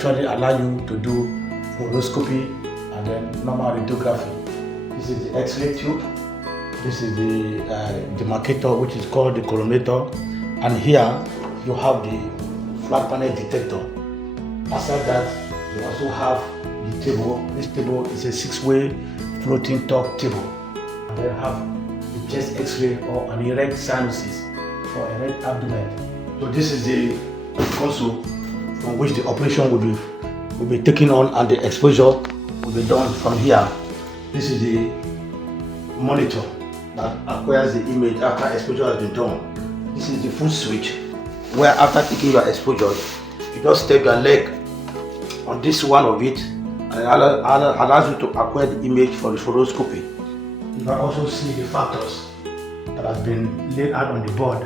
actually allow you to do fluoroscopy and then normal radiography. This is the X-ray tube. This is the demarcator, which is called the coronator, and here you have the flat panel detector. Aside that, you also have the table. This table is a 6-way floating top table, and then have the chest X-ray or an erect sinuses or erect abdomen. So this is the console from which the operation will be taken on, and the exposure will be done from here. This is the monitor that acquires the image after exposure has been done. This is the full switch, where after taking your exposure, you just step your leg on this one of it, and it allows you to acquire the image for the fluoroscopy. You can also see the factors that have been laid out on the board